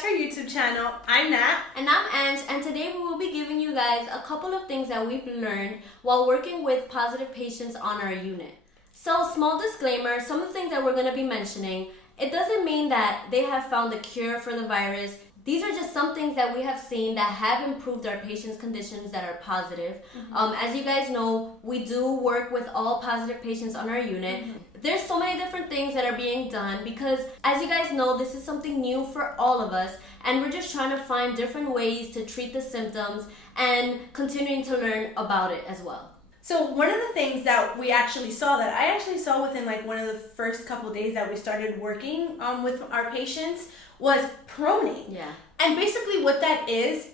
to our YouTube channel. I'm Nat. And I'm Ange, and today we will be giving you guys a couple of things that we've learned while working with positive patients on our unit. So, small disclaimer, some of the things that we're going to be mentioning, it doesn't mean that they have found a cure for the virus. These are just some things that we have seen that have improved our patients' conditions that are positive. As you guys know, we do work with all positive patients on our unit. There's so many different things that are being done because, as you guys know, this is something new for all of us, and we're just trying to find different ways to treat the symptoms and continuing to learn about it as well. So one of the things that we actually saw, that I actually saw within like one of the first couple days that we started working with our patients, was proning. Yeah. And basically what that is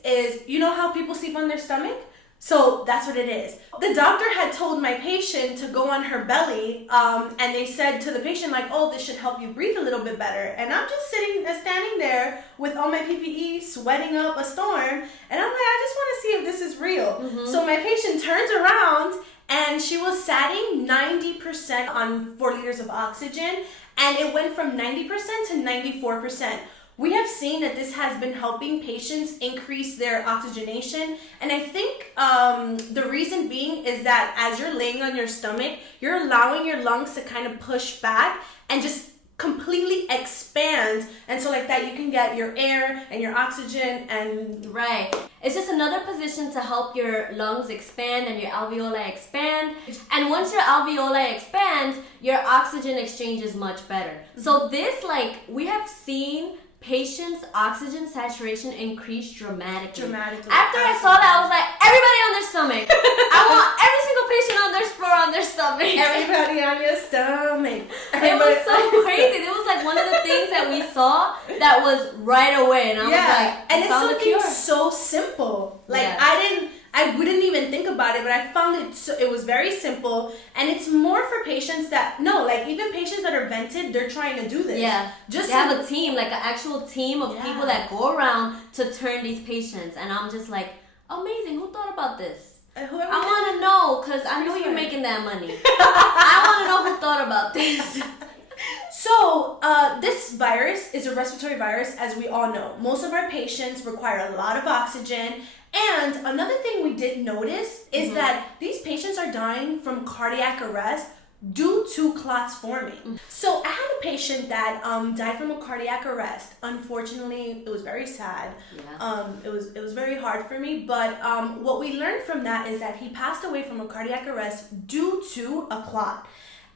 you know how people sleep on their stomach? So that's what it is. The doctor had told my patient to go on her belly, and they said to the patient like, oh, this should help you breathe a little bit better. And I'm just standing there with all my PPE, sweating up a storm, and I'm like, I just want to see if this is real. So my patient turns around, and she was satting 90% on 4 liters of oxygen, and it went from 90% to 94%. We have seen that this has been helping patients increase their oxygenation, and I think the reason being is that as you're laying on your stomach, you're allowing your lungs to kind of push back and just completely expand, and so like that you can get your air and your oxygen and right. It's just another position to help your lungs expand and your alveoli expand. And once your alveoli expands, your oxygen exchange is much better. So this, like, we have seen patients' oxygen saturation increase dramatically. After I saw that, I was like, everybody on their stomach. I want every single patient on their floor on their stomach. Everybody on your stomach. It was so crazy. It was like one of the things that we saw that was right away, and I was like, and it's something so simple. Like I wouldn't even think about it, but I found it was very simple, and it's more for patients that, even patients that are vented, they're trying to do this. Yeah, just have a team, like an actual team of people that go around to turn these patients, and I'm just like, amazing, who thought about this? I want to know, because I know you're making that money. I want to know who thought about this. So, this virus is a respiratory virus, as we all know. Most of our patients require a lot of oxygen. And another thing we did notice is that these patients are dying from cardiac arrest due to clots forming. So I had a patient that died from a cardiac arrest. Unfortunately, it was very sad. It was very hard for me. But what we learned from that is that he passed away from a cardiac arrest due to a clot.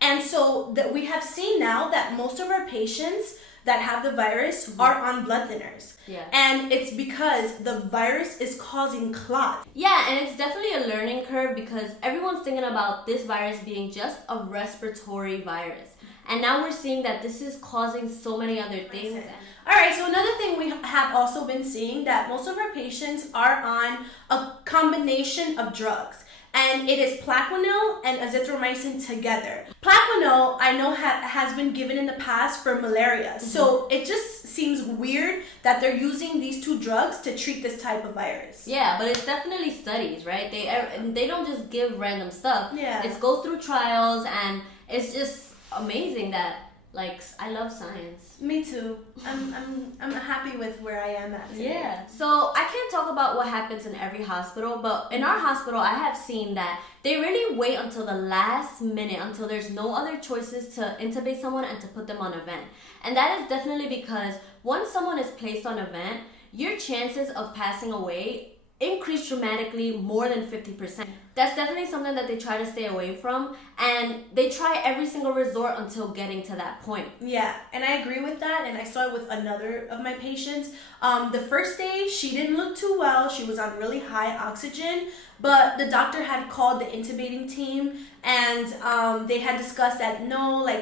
And so that we have seen now that most of our patients that have the virus are on blood thinners. And it's because the virus is causing clots. Yeah, and it's definitely a learning curve because everyone's thinking about this virus being just a respiratory virus. And now we're seeing that this is causing so many other things. Alright, so another thing we have also been seeing that most of our patients are on a combination of drugs. And it is plaquenil and azithromycin together. Plaquenil, I know, has been given in the past for malaria. So it just seems weird that they're using these two drugs to treat this type of virus. Yeah, but it's definitely studies, right? They don't just give random stuff. Yeah. It goes through trials, and it's just amazing that, like, I love science. Me too. I'm happy with where I am at today. Yeah. So I can't talk about what happens in every hospital, but in our hospital, I have seen that they really wait until the last minute, until there's no other choices to intubate someone and to put them on a vent. And that is definitely because once someone is placed on a vent, your chances of passing away increase dramatically, more than 50%. That's definitely something that they try to stay away from, and they try every single resort until getting to that point. Yeah, and I agree with that, and I saw it with another of my patients. The first day, she didn't look too well. She was on really high oxygen, but the doctor had called the intubating team, and they had discussed that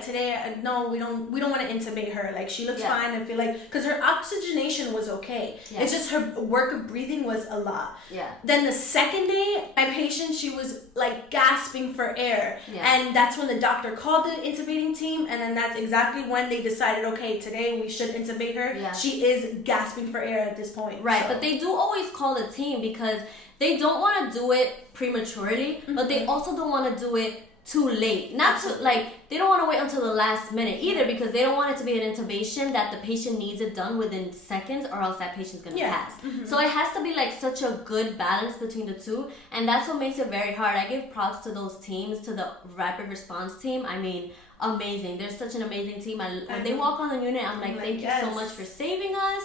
today, no, we don't want to intubate her. Like, she looks fine. I feel like, because her oxygenation was okay. It's just her work of breathing was a lot. Then the second day, my patient, she was like gasping for air, and that's when the doctor called the intubating team, and then that's exactly when they decided, okay, today we should intubate her. She is gasping for air at this point. Right, but they do always call the team because they don't want to do it prematurely, but they also don't want to do it too late. Not to like, they don't want to wait until the last minute either, because they don't want it to be an intubation that the patient needs it done within seconds, or else that patient's gonna pass. So it has to be like such a good balance between the two, and that's what makes it very hard. I give props to those teams, to the rapid response team. I mean, amazing. They're such an amazing team. When they walk on the unit, I'm like, thank you so much for saving us.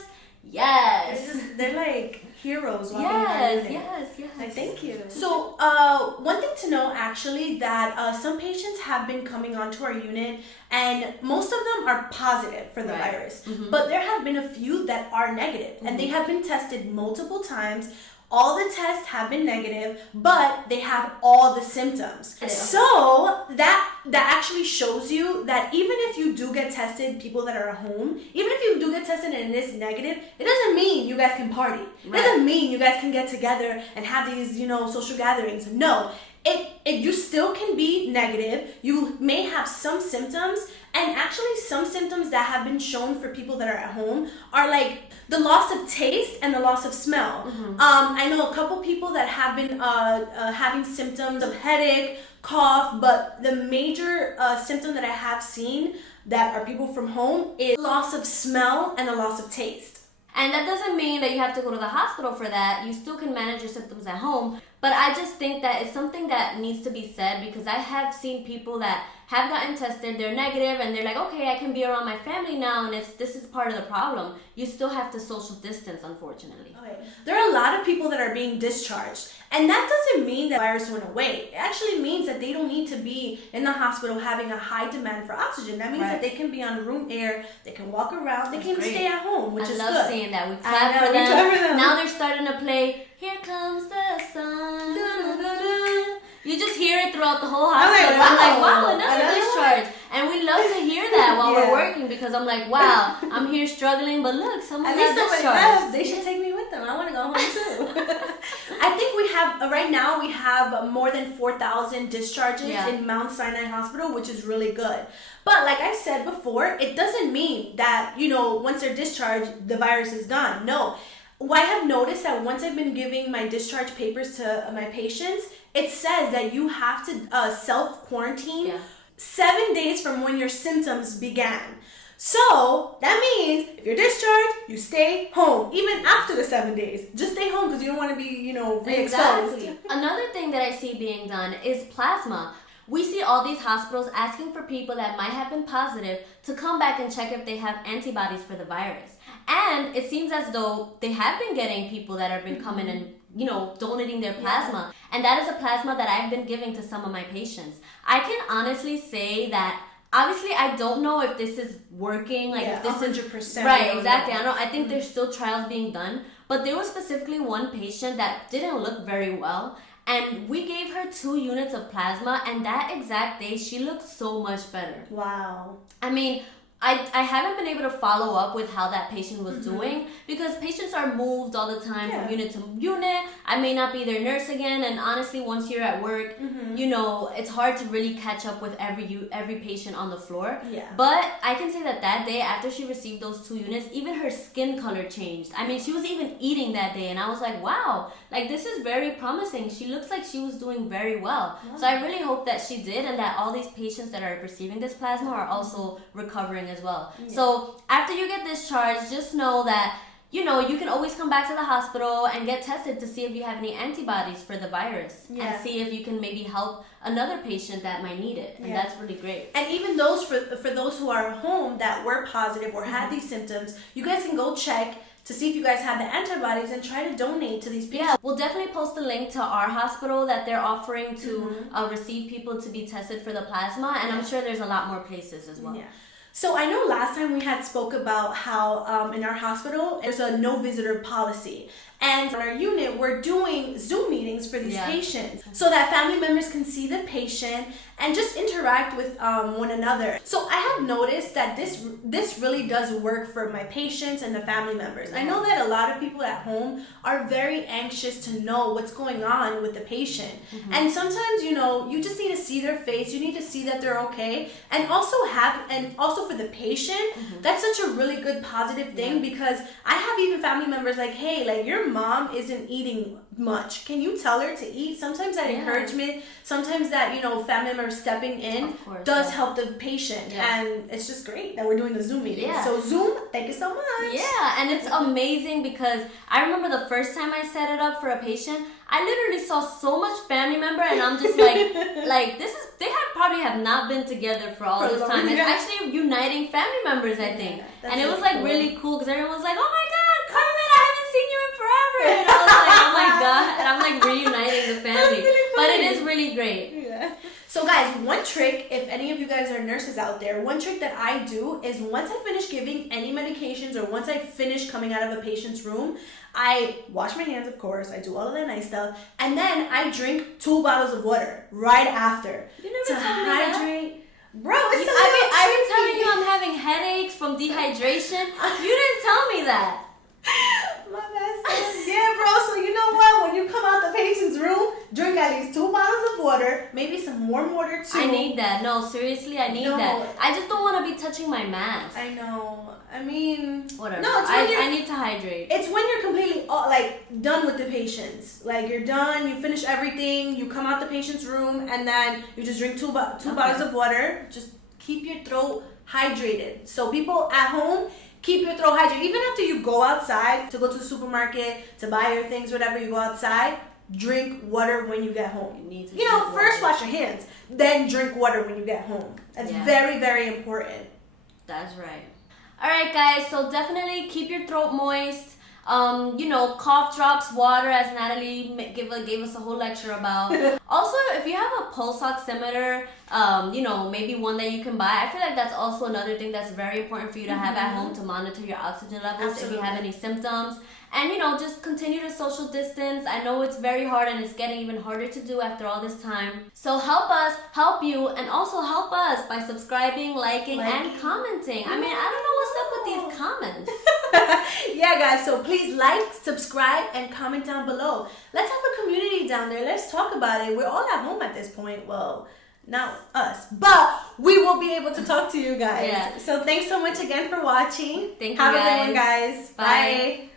Yes. They're like heroes. Yes. Thank you. So, one thing to know actually that some patients have been coming onto our unit, and most of them are positive for the virus. But there have been a few that are negative, and they have been tested multiple times. All the tests have been negative, but they have all the symptoms. So that actually shows you that even if you do get tested, people that are at home, even if you do get tested and it is negative, it doesn't mean you guys can party. It doesn't mean you guys can get together and have these, social gatherings. No, you still can be negative. You may have some symptoms, and actually some symptoms that have been shown for people that are at home are like the loss of taste and the loss of smell. I know a couple people that have been having symptoms of headache, cough, but the major symptom that I have seen that are people from home is loss of smell and the loss of taste. And that doesn't mean that you have to go to the hospital for that. You still can manage your symptoms at home. But I just think that it's something that needs to be said, because I have seen people that have gotten tested, they're negative, and they're like, okay, I can be around my family now, and this is part of the problem. You still have to social distance, unfortunately. Okay. There are a lot of people that are being discharged, and that doesn't mean that the virus went away. It actually means that they don't need to be in the hospital having a high demand for oxygen. That means that they can be on room air, they can walk around, they can stay at home, which is good. I love seeing that. We clap for them. Now they're starting to play Here Comes the Sun. You just hear it throughout the whole hospital. I'm like, wow, another discharge. And we love to hear that while we're working, because I'm like, wow, I'm here struggling, but look, someone got discharged. They should take me with them. I want to go home too. I think we have, right now, we have more than 4,000 discharges in Mount Sinai Hospital, which is really good. But like I said before, it doesn't mean that, once they're discharged, the virus is gone. No. I have noticed that once I've been giving my discharge papers to my patients, it says that you have to self-quarantine 7 days from when your symptoms began. So that means if you're discharged, you stay home, even after the 7 days. Just stay home because you don't want to be, re-exposed. Exactly. Another thing that I see being done is plasma. We see all these hospitals asking for people that might have been positive to come back and check if they have antibodies for the virus. And it seems as though they have been getting people that have been coming and, donating their plasma. And that is a plasma that I've been giving to some of my patients. I can honestly say that, obviously, I don't know if this is working. If this 100%. Is right, exactly. I think there's still trials being done. But there was specifically one patient that didn't look very well. And we gave her 2 units of plasma, and that exact day, she looked so much better. Wow. I mean, I haven't been able to follow up with how that patient was doing, because patients are moved all the time from unit to unit. I may not be their nurse again, and honestly, once you're at work, it's hard to really catch up with every patient on the floor. Yeah. But I can say that day, after she received those 2 units, even her skin color changed. I mean, she was even eating that day, and I was like, wow, this is very promising. She looks like she was doing very well. Wow. So I really hope that she did, and that all these patients that are receiving this plasma are also recovering as well. Yeah. So after you get discharged, just know that you can always come back to the hospital and get tested to see if you have any antibodies for the virus, and see if you can maybe help another patient that might need it. And that's really great. And even those for those who are home that were positive or had these symptoms, you guys can go check to see if you guys have the antibodies and try to donate to these patients. Yeah, we'll definitely post a link to our hospital that they're offering to receive people to be tested for the plasma, and I'm sure there's a lot more places as well. Yeah. So I know last time we had spoke about how in our hospital there's a no visitor policy. And in our unit, we're doing Zoom meetings for these patients so that family members can see the patient and just interact with one another. So I have noticed that this really does work for my patients and the family members. I know that a lot of people at home are very anxious to know what's going on with the patient. And sometimes, you just need to see their face. You need to see that they're okay. And also for the patient, that's such a really good positive thing, because I have even family members like, hey, your mom isn't eating much, can you tell her to eat? Sometimes that encouragement, sometimes that, family member stepping in does help the patient. Yeah. And it's just great that we're doing the Zoom meeting. Yeah. So Zoom, thank you so much. Yeah, and it's amazing because I remember the first time I set it up for a patient, I literally saw so much family member, and I'm just like probably have not been together for all this time. It's actually uniting family members, I think. And it was really cool because everyone was like, oh my God, Carmen, I haven't seen you in forever. And I was like, oh my God. And I'm reuniting the family. But it is really great. Yeah. So guys, one trick, if any of you guys are nurses out there, one trick that I do is once I finish giving any medications or once I finish coming out of a patient's room, I wash my hands, of course, I do all of that nice stuff, and then I drink 2 bottles of water right after. You never told me that. Bro, I've been telling you I'm having headaches from dehydration. You didn't tell me that. My bad son. Yeah, bro. So you know what? When you come out the patient's room, drink at least 2 bottles of water, maybe some warm water too. I need that. No, seriously, I need that. I just don't want to be touching my mask. I know. I mean, whatever. No, it's I need to hydrate. It's when you're completely done with the patients. Like you're done, you finish everything, you come out the patient's room, and then you just drink 2 bottles of water. Just keep your throat hydrated. So people at home, keep your throat hydrated. Even after you go outside to go to the supermarket, to buy your things, whatever, you go outside, drink water when you get home. You need to first wash your hands, then drink water when you get home. That's very, very important. That's right. All right, guys, so definitely keep your throat moist. Cough drops, water, as Natalie gave us a whole lecture about. Also, if you have a pulse oximeter, maybe one that you can buy, I feel like that's also another thing that's very important for you to have at home to monitor your oxygen levels. Absolutely. If you have any symptoms. And, just continue to social distance. I know it's very hard and it's getting even harder to do after all this time. So help us, help you, and also help us by subscribing, liking, and commenting. I mean, I don't know what's up with these comments. Yeah, guys, so please like, subscribe, and comment down below. Let's have a community down there. Let's talk about it. We're all at home at this point. Well, not us, but we will be able to talk to you guys. Yeah. So thanks so much again for watching. Thank you, Have a good one, guys. Bye. Bye.